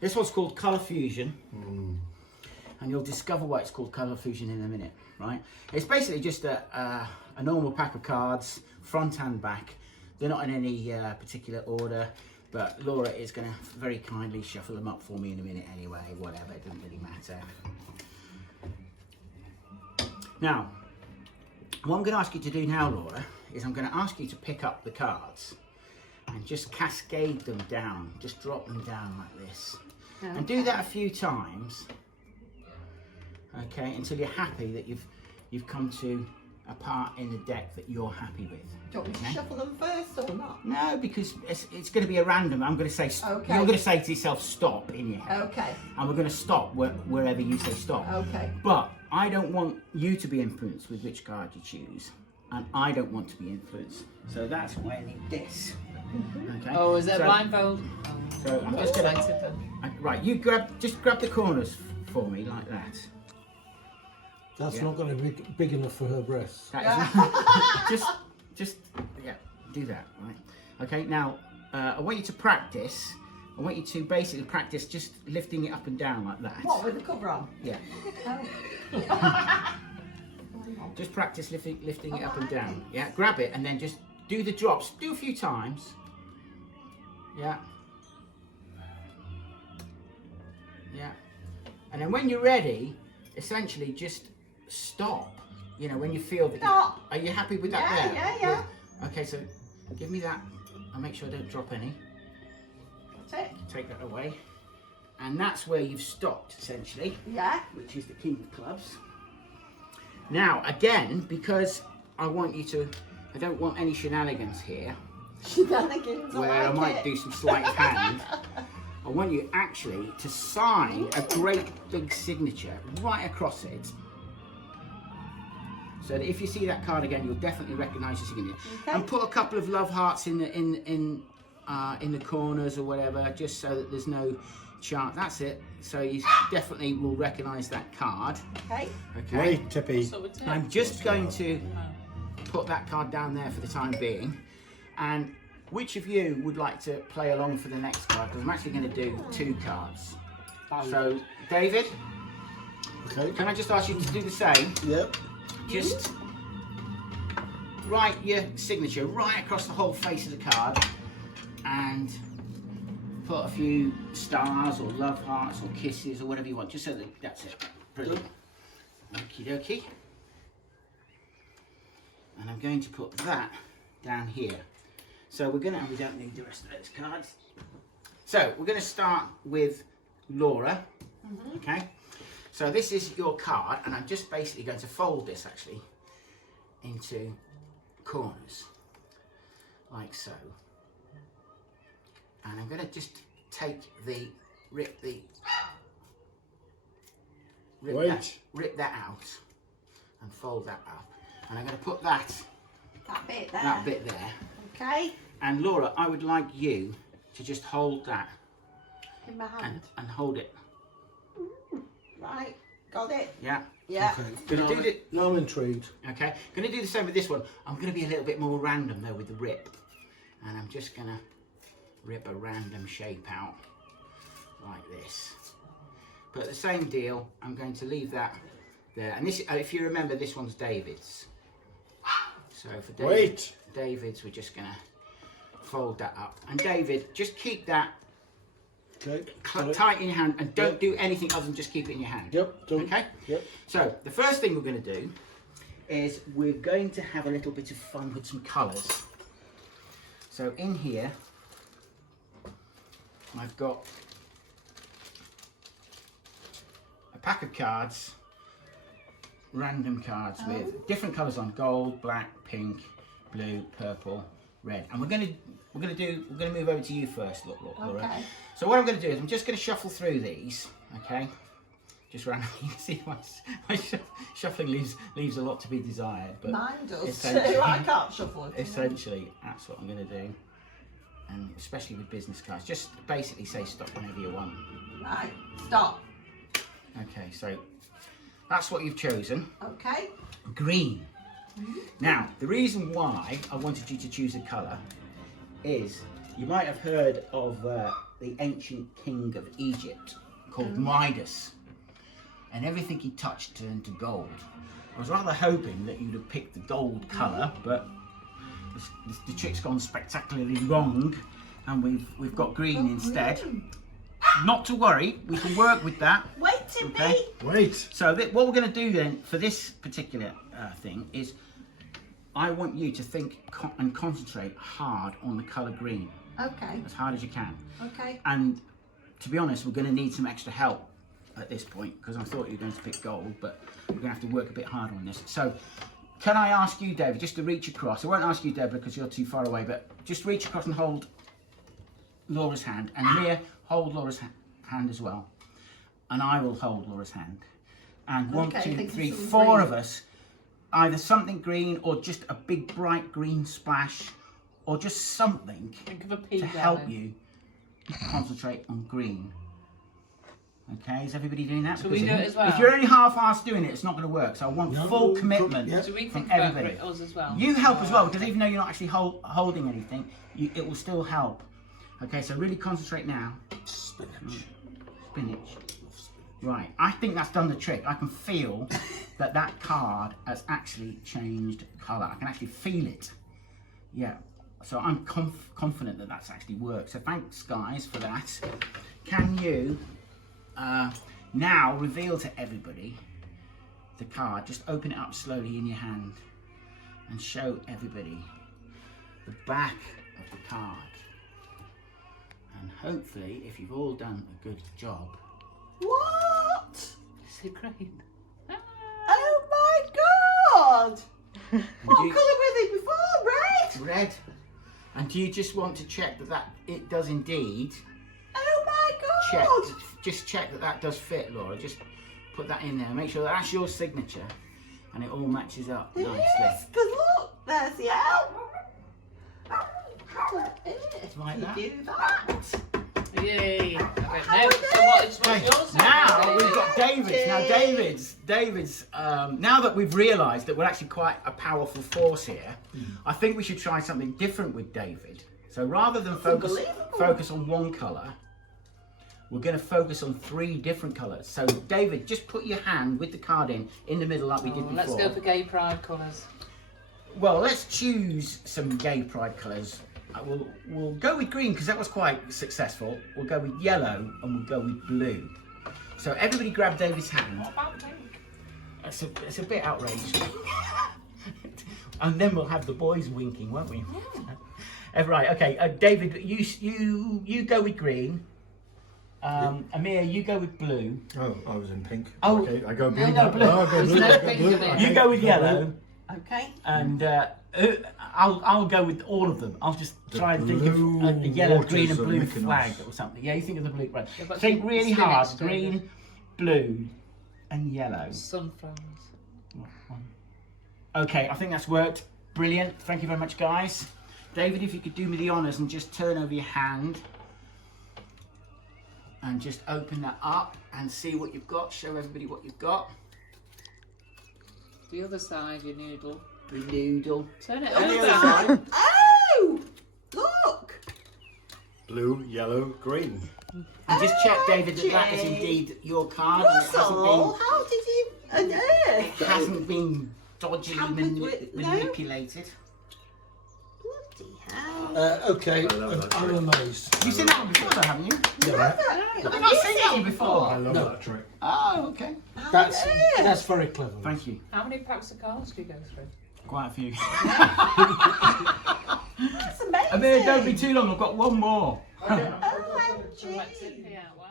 This one's called Colour Fusion. And you'll discover why it's called Colour Fusion in a minute, right? It's basically just a normal pack of cards, front and back. They're not in any particular order, but Laura is going to very kindly shuffle them up for me in a minute anyway, whatever, it doesn't really matter. Now, what I'm going to ask you to do now, Laura, is I'm going to ask you to pick up the cards and just cascade them down, just drop them down like this. Okay. And do that a few times. Okay, until you're happy that you've come to a part in the deck that you're happy with. Do you want me to shuffle them first or not? No, because it's going to be a random. I'm going to say, okay. You're going to say to yourself, stop in your head. Okay. And we're going to stop wherever you say stop. Okay. But I don't want you to be influenced with which card you choose. And I don't want to be influenced. So that's why I need this. Okay. Oh, is that blindfold? So I'm just going to... Right, you just grab the corners for me like that. That's not going to be big enough for her breasts. Just do that, right? Okay, now I want you to practice. I want you to basically practice just lifting it up and down like that. What, with the cover on? Yeah. Oh. Just practice lifting it up and down. Yeah, grab it and then just do the drops. Do a few times. Yeah. Yeah. And then when you're ready, essentially just stop. You know, when you feel that. Stop. Are you happy with that there? Yeah. Good. Okay, so give me that. I'll make sure I don't drop any. That's it. Take that away. And that's where you've stopped, essentially. Yeah. Which is the King of Clubs. Now, again, because I want you to, I don't want any shenanigans here. Shenanigans, where I might do some sleight of hand. I want you actually to sign a great big signature right across it. So that if you see that card again, you'll definitely recognise the signature. Okay. And put a couple of love hearts in the corners or whatever, just so that there's no chart. That's it. So you definitely will recognise that card. Okay. Okay. Wait, Tippy. I'm just going to put that card down there for the time being. And which of you would like to play along for the next card? Because I'm actually going to do 2 cards. So, David, Okay. can I just ask you to do the same? Yep. Just write your signature right across the whole face of the card and put a few stars or love hearts or kisses or whatever you want, just so that that's it. Brilliant. Okie dokie. And I'm going to put that down here. So we don't need the rest of those cards. So we're going to start with Laura. Okay. So this is your card, and I'm just basically going to fold this actually into corners, like so. And I'm going to just take rip that out and fold that up. And I'm going to put that bit there. Okay. And Laura, I would like you to just hold that In my hand. and hold it. Right. Got it. Yeah. Yeah. Okay. Now I'm intrigued. Okay. Going to do the same with this one. I'm going to be a little bit more random though with the rip, and I'm just going to rip a random shape out like this. But the same deal. I'm going to leave that there. And this, if you remember, this one's David's. So for David's, we're just going to fold that up. And David, just keep that tight in your hand and don't do anything other than just keep it in your hand. Yep. Okay? Yep. So the first thing we're going to do is we're going to have a little bit of fun with some colours. So in here, I've got a pack of cards, random cards with different colours on: gold, black, pink, blue, purple, red. And we're going to move over to you first, Laura. Okay. So what I'm going to do is I'm just going to shuffle through these, okay? Just randomly. You can see my shuffling leaves a lot to be desired. But mine does too. I can't shuffle it. Essentially, that's what I'm going to do. And especially with business cards, just basically say stop whenever you want. Right. Stop. Okay, so that's what you've chosen. Okay. Green. Now, the reason why I wanted you to choose a colour is you might have heard of the ancient king of Egypt called Midas, and everything he touched turned to gold. I was rather hoping that you'd have picked the gold colour, but the trick's gone spectacularly wrong, and we've got green instead. Not to worry, we can work with that. Waiting Okay. me. Wait. So what we're going to do then for this particular thing is, I want you to think and concentrate hard on the colour green, Okay. as hard as you can. Okay. And to be honest, we're going to need some extra help at this point, because I thought you were going to pick gold, but we're going to have to work a bit harder on this. So can I ask you, David, just to reach across? I won't ask you, Deborah, because you're too far away, but just reach across and hold Laura's hand, and Emyr, hold Laura's hand as well, and I will hold Laura's hand. And one, Okay, two, think of three, something 4 green. of us, either something green or just a big bright green splash, or just something Think of a pea to help garden. you concentrate on green. Okay, is everybody doing that? Shall we Because do it as well? If you're only half-assed doing it, it's not going to work. So I want No, full no, commitment yeah. Do we from think about everybody. us as well? You help as well, because even though you're not actually holding anything, it will still help. Okay, so really concentrate now. Spinach. Spinach. Right, I think that's done the trick. I can feel that card has actually changed colour. I can actually feel it. Yeah, so I'm confident that that's actually worked. So thanks, guys, for that. Can you now reveal to everybody the card? Just open it up slowly in your hand and show everybody the back of the card. And hopefully, if you've all done a good job, What? Is it green? Oh my God! and What do you- colour were they before? Red. red. And do you just want to check that it does indeed Oh my check? God! Just check that does fit, Laura. Just put that in there. Make sure that's your signature, and it all matches up Yes, nicely. because look, there's the L. Like that. You do that. Yay! I don't How know. are So what's Okay, yours? now we've got David. David's. Now David's. Now that we've realised that we're actually quite a powerful force here, I think we should try something different with David. So rather than focus on one colour, we're going to focus on 3 different colours. So David, just put your hand with the card in the middle like we did before. Let's go for gay pride colours. Well, let's choose some gay pride colours. We'll go with green because that was quite successful. We'll go with yellow and we'll go with blue. So everybody grab David's hand. What about pink? It's a bit outrageous. And then we'll have the boys winking, won't we? Right, okay. David, you go with green. Emyr, you go with blue. Oh, I was in pink. Oh, Okay, I go blue. no, now. blue. Oh, I go There's blue. no I go pink blue. in it. Okay, You go with blue. yellow. Okay. And I'll go with all of them. I'll just try and think of a blue yellow, green, and waters blue are making flag us. or something. Yeah, you think of the blue. Right. Yeah, but Think really spinach, hard. don't you? Green, blue, and yellow. Sunflowers. Okay, I think that's worked. Brilliant. Thank you very much, guys. David, if you could do me the honours and just turn over your hand and just open that up and see what you've got. Show everybody what you've got. The other side, your noodle. The noodle. Turn it And the over. other side. Oh! Look! Blue, yellow, green. And just check, David, that is Jay. indeed your card. And Russell, how did you unearth? it hasn't been dodgily Tampered with- no? manipulated. Bloody hell. Okay, I love that I'm trick. amazed. You've seen that one before, though, haven't you? Yeah, I've not seen that one before. I love No. that trick. Oh, okay. that's very clever. Thank you. How many packs of cards do you go through? Quite a few. That's amazing. Emyr, don't be too long. I've got one more. Oh, Let's see. Yeah, wow.